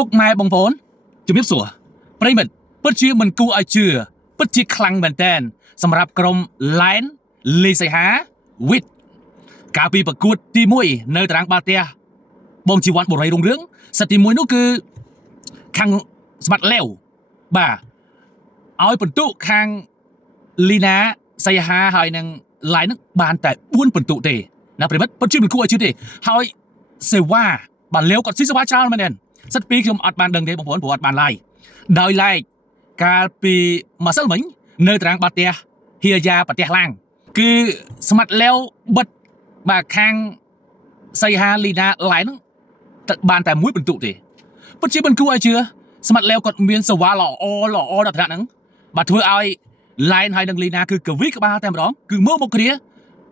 ពុកម៉ែបងប្អូនជំរាបសួរប្រិមិត្តពិតជាមិនគួរឲ្យជឿពិតជាខ្លាំងមែនតើសម្រាប់ក្រុម Line លីសីហា with កាលពីប្រកួតទី1នៅតារាងបាល់ទះបងជីវ័នបុរីរុងរឿងសិតទី1នោះគឺខាងស្មាត់លាវបាទឲ្យបន្ទុកខាងលីណាសីហាហើយនឹង Line នឹងបានតែ4បន្ទុកទេណាប្រិមិត្តពិតជាមិនគួរឲ្យជឿទេហើយសេវាបាទលាវគាត់ស៊ីសេវាច្រើនមែនទេសិតពីខ្ញុំអត់បានដឹងទេបងប្អូនព្រោះអត់បាន live ដោយឡែកកាលពីម្សិលមិញនៅតារាងបាល់ទះហៀយ៉ាប្រទះឡាងគឺស្មាត់លាវបិទបាទខាងសីហាលីណា Line ហ្នឹងបានតែ1បន្ទុកទេពិតជាមិនគួរឲ្យជឿស្មាត់លាវគាត់មានសេវាល្អដល់ថ្នាក់ហ្នឹងបាទធ្វើឲ្យ Line ហើយនឹងលីណាគឺកវីក្បាលតែម្ដងគឺមើលមុខគ្នា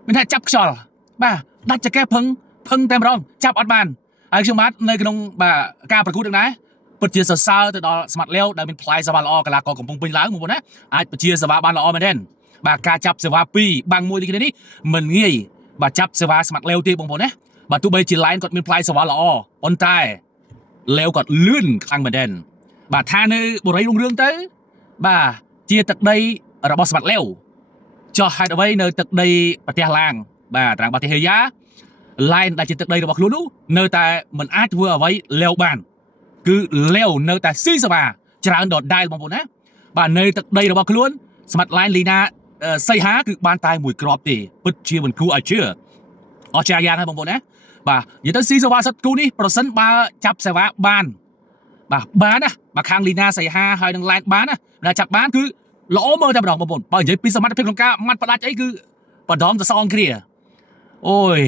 មានថាចាប់ខ្យល់បាទដាច់ចកេះភឹងតែម្ដងចាប់អត់បានហើយខ្ញុំបាទនៅក្នុងបាទការប្រកួតទាំងដែរពិតជាសរសើរទៅដល់ស្មាត់លាវដែលមានផ្លែសេវាល្អកីឡាករកំពុងពេញឡើងបងប្អូនណាអាចបជាសេវាបានល្អមែនទេបាទការចាប់សេវា2បាំងមួយដូចគ្នានេះមិនងាយបាទចាប់សេវាស្មាត់លាវទេបងប្អូនណាបាទទោះបីជា Line គាត់មានផ្លែសេវាល្អប៉ុន្តែលាវគាត់លឿនខ្លាំងមែនទេបាទថានៅបុរីរុងរឿងទៅបាទជាទឹកដីរបស់ស្មាត់លាវចុះហេតុអ្វីនៅទឹកដីប្រទះឡាងបាទតារាងបាល់ទះហេយ៉ា Line ដែលជាទឹកដីរបស់ខ្លួននោះនៅតែមិនអាចធ្វើអ្វីលាវបានគឺលាវនៅតែស៊ីសេវាច្រើនដដែលបងប្អូនណាបាទនៅទឹកដីរបស់ខ្លួនស្មាត់ Line លីណាសីហាគឺបានតែមួយគ្រាប់ទេពិតជាមិនគួរឲ្យជឿអស្ចារ្យយ៉ាងហើយបងប្អូនណាបាទនិយាយទៅស៊ីសេវាសិតគូនេះប្រសិនបើចាប់សេវាបានបាទណាបាទខាងលីណាសីហាហើយនឹង Line បានណាចាប់បានគឺល្អមើលតែម្ដងបងប្អូនបើនិយាយពីសមត្ថភាពក្នុងការម៉ាត់ផ្ដាច់អីគឺបដងទៅសងគ្នាអូយ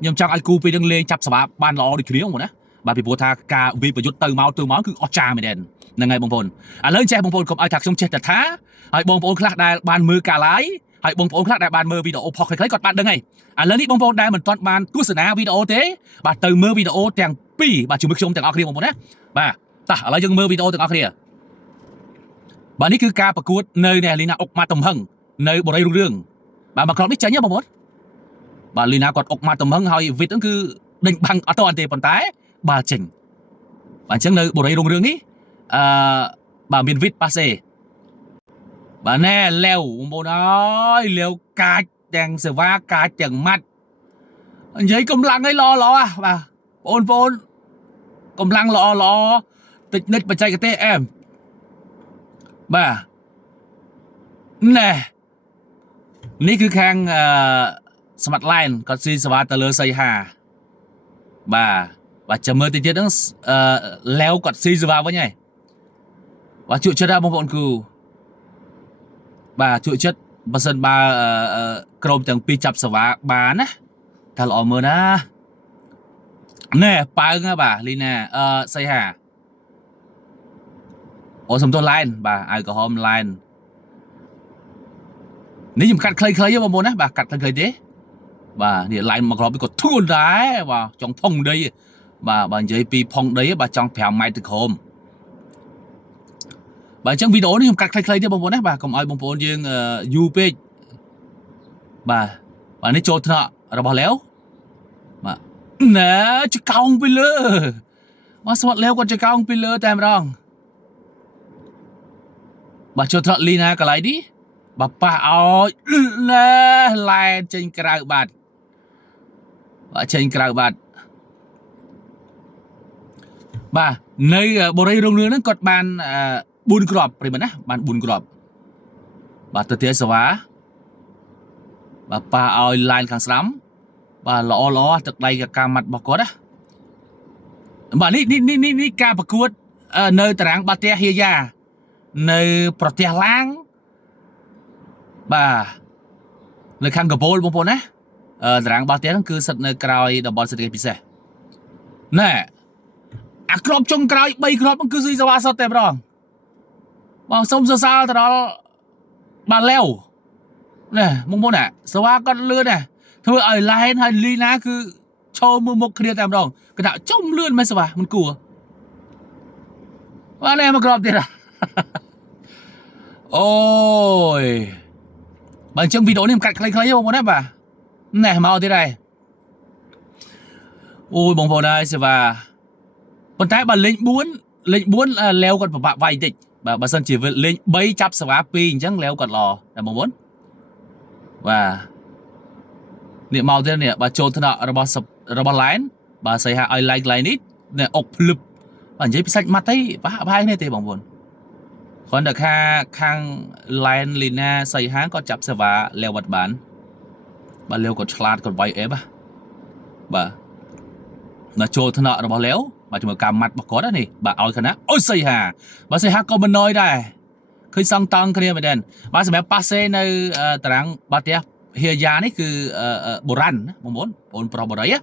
ខ្ញុំចង់ឲ្យគូពីនឹងលេងចាប់សេវាបានល្អដូចគ្នាបងប្អូនណាបាទពីព្រោះថាការវិប្រយុទ្ធទៅមកគឺអស្ចារ្យមែនទេហ្នឹងហើយបងប្អូនឥឡូវចេះបងប្អូនកុំឲ្យថាខ្ញុំចេះតែថាហើយបងប្អូនខ្លះដែលបានមើលការ live ហើយបងប្អូនខ្លះដែលបានមើលវីដេអូផុសខ្លីៗគាត់បានដឹងហើយឥឡូវនេះបងប្អូនដែលមិនទាន់បានទស្សនាវីដេអូទេបាទទៅមើលវីដេអូទាំងពីរបាទជាមួយខ្ញុំទាំងអស់គ្នាបងប្អូនណាបាទតោះឥឡូវយើងមើលវីដេអូទាំងអស់គ្នាបាទនេះគឺការប្រកួតនៅនេះលីណាអុកម៉ាតំហឹងនៅបុរីរុងរឿងបាទមកក្រុមនេះចេញហ៎បងប្អូនបាទលីណាគាត់អុកម៉ាតំហឹងហើយវីដហ្នឹងគឺដេញបាំងអត់ទេប៉ុន្តែបាល់ចេញបាទអញ្ចឹងនៅបុរីរុងរឿងនេះបាទមានវីដប៉ាសេបាទណែលាវបងប្អូនអើយលាវកាចទាំងសេវាកាចទាំងម៉ាត់និយាយកម្លាំងឲ្យល្អបាទបងប្អូនកម្លាំងល្អតិចនិចបច្ចេកទេសអែមបាទណែនេះគឺខាងស្មាត់ Line គាត់ស៊ីសេវាទៅលើសីហាបាទចាំមើលតិចទៀតហ្នឹងលាវគាត់ស៊ីសេវាវិញហើយបាទជក់ចិត្តបងប្អូនគូបាទជក់ចិត្តបើសិនបើក្រុមទាំងពីរចាប់សេវាបានណាថាល្អមើលណាណែប៉ើងបាទលីណាសីហាអូសំទោស Line បាទអាវក្រហម Line នេះខ្ញុំកាត់ខ្លីៗទេបងប្អូនណាបាទកាត់ខ្លីៗទេបាទនេះ Line មកក្របគាត់ធូនដែរបាទចង់ផុងដីបាទនិយាយពីផុងដីបាទចង់5ម៉ែត្រទៅក្រោមបាទអញ្ចឹងវីដេអូនេះខ្ញុំកាត់ខ្លីៗទេបងប្អូនណាបាទកុំឲ្យបងប្អូនយើងយូរពេកបាទនេះចូលថ្នាក់របស់លាវបាទណែចកោងពីលើបាទស្មាត់លាវគាត់ចកោងពីលើតែម្ដងបាទចូលថ្នាក់លីណាកន្លែងនេះបាទប៉ះឲ្យណែ Line ចេញក្រៅបាទចេញក្រៅបាទនៅបុរីរុងរឿងហ្នឹងគាត់បាន4គ្រាប់ប្រិមណាបាន4គ្រាប់បាទទៅទៀតសេវាបាទប៉ះឲ្យ Line ខាងស្ដាំបាទល្អទឹកដៃកាម៉ាត់របស់គាត់ណាបាទនេះការប្រកួតនៅតារាងបាល់ទះហៀយ៉ានៅប្រទះឡាងបាទនៅខាងកបូលបងប្អូនណាតារាងបាល់ទះហ្នឹងគឺស្ថិតនៅក្រោយតំបន់សេដ្ឋកិច្ចពិសេសណែអាគ្រាប់ចុងក្រោយ3គ្រាប់ហ្នឹងគឺស៊ីសេវាសុទ្ធតែម្ដងបងសូមសរសើរទៅដល់បាទលាវណែបងប្អូនណាសេវាគាត់លឿនណាធ្វើឲ្យ Line ហើយលីណាគឺឈរមើលមុខគ្នាតែម្ដងគេថាចុំលឿនមិនសេវាមិនគួរបាទនេះមកគ្រាប់ទៀតអូយបើអញ្ចឹងវីដេអូនេះខ្ញុំកាត់ខ្លីៗបងប្អូនណាបាទណែមកទៀតហើយអូយបងប្អូនហើយសេវាប៉ុន្តែបើលេង4 lên 4 leo còn bạ vay tịch bà sân chỉ lên 3 chắp sờ vá pi chẳng leo còn lò là 4 và niệm màu thế này bà trôn thân nọ robot line bà xây hạ ai like line ít nè ốc lụp bà giấy sạch mặt ấy bà hai này thì bằng buồn còn được khang line lina xây háng có chắp sờ vá leo bật bán bà leo còn slide còn vay ép bà nó trôn thân nọ robot léo bà chỉ mà cầm mặt bà có đó nè bà oi khả ôi xây hà bà xây hạ có bên nói đây khi xong tăng kia mà đền bà sẽ bé passe nơi tảng bà tia hiện giờ nàyคือโบราณมงบนปรบอะไรอะ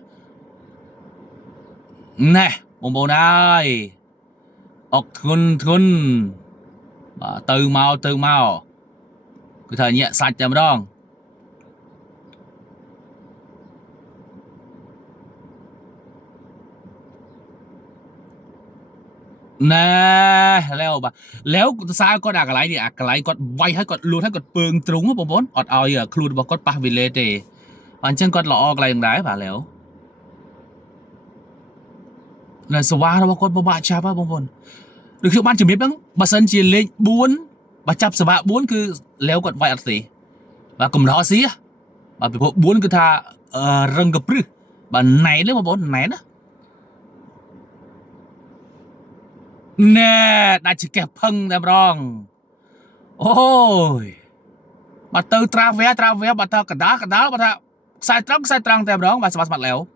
nèมงบนai ออกทุนtừ mau cái thời nhẹ sạch cho mà đong nè léo sao có đà cái lại còn vay hay còn luôn hay còn pương trúng không bốn ọt oi ở khuôn vào con pa vì lê tề còn chân con lọ cái này đái bà léo là swa nó con bà cha ba bốn được hiệu ban chỉ biết đó bà sân chỉ lên 4 bà chắp swa 4 cứ léo còn vay gì bà cùng đó xí bà bị 4 cứ tha răng gặp rư bà này đấy mà bốn này đó nè đã chỉ kẹp phăng đẹp rong ôi bà từ tra vé bà ta cả đá bà ta sai trăng đẹp rong bà mặt lẻo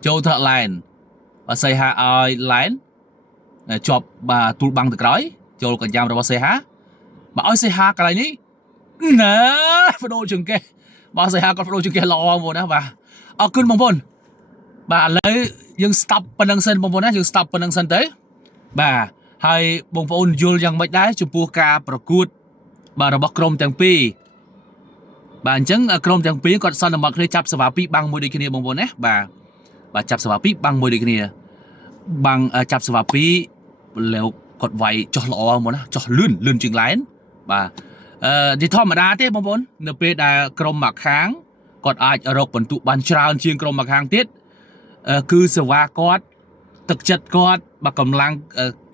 châu thợ line bà xây hạ ai line chọc bà tụt băng từ cõi châu còn giam rồi bà xây hạ bà ơi xây hạ cái này ní nè phải đôi chừng kia bà xây hạ còn phải đôi chừng kia lo một đó bà ở cơn mong bồn bà lấyยัง stop ប៉ុណ្ណឹងសិនបងប្អូនណាយើង stop ប៉ុណ្ណឹងសិនទៅបាទហើយបងប្អូនយល់យ៉ាងម៉េចដែរចំពោះការប្រកួតបាទរបស់ក្រុមទាំងពីរបាទអញ្ចឹងក្រុមទាំងពីរគាត់សន្មតគ្នាចាប់សេវាពីរបាំងមួយដូចគ្នាបងប្អូនណាបាទចាប់សេវាពីរបាំងមួយដូចគ្នាបាំងចាប់សេវាពីរแล้วគាត់វាយចុះល្អហ្មងណាចុះលឿនជាងឡែនបាទទីធម្មតាទេបងប្អូននៅពេលដែលក្រុមមកខាងគាត់អាចរកបន្ទុកបានច្រើនជាងក្រុមមកខាងទៀតគឺសេវាគាត់ទឹកចិត្តគាត់បើកម្លាំង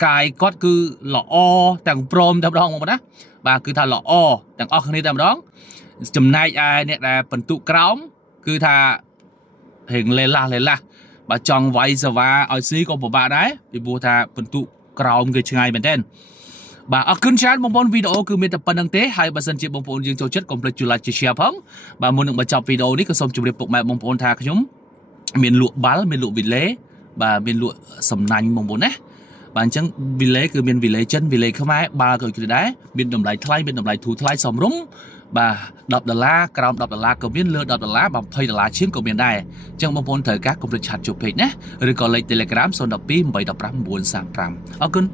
កាយគាត់គឺល្អទាំងព្រមតែម្ដងបងប្អូនណាបាទគឺថាល្អទាំងអស់គ្នាតែម្ដងចំណែកឯអ្នកដែលបន្ទុកក្រោមគឺថាហេងលេឡាបើចង់វាយសេវាឲ្យស៊ីក៏ពិបាកដែរពីព្រោះថាបន្ទុកក្រោមគឺឆ្ងាយមែនទែនបាទអរគុណច្រើនបងប្អូនវីដេអូគឺមានតែប៉ុណ្្នឹងទេហើយបើសិនជាបងប្អូនយើងចូលចិត្តកុំភ្លេចជួយ like ជួយ share ផងបាទមុននឹងបញ្ចប់វីដេអូនេះក៏សូមជម្រាបពុកម៉ែបងប្អូនថាខ្ញុំមានលក់បាល់មានលក់វីឡេបាទមានលក់សំណាញ់បងប្អូនណាបាទអញ្ចឹងវីឡេគឺមានវីឡេចិនវីឡេខ្មែរបាល់ក៏គឺដែរមានតម្លៃថ្លៃមានតម្លៃធូរថ្លៃសមរម្យបាទ$10ក្រោម$10ក៏មានលើ$10$20ជាងក៏មានដែរអញ្ចឹងបងប្អូនត្រូវការកុំភ្លេចឆាតជួបពេកណាឬក៏លេខ Telegram 012 815 935អរគុណ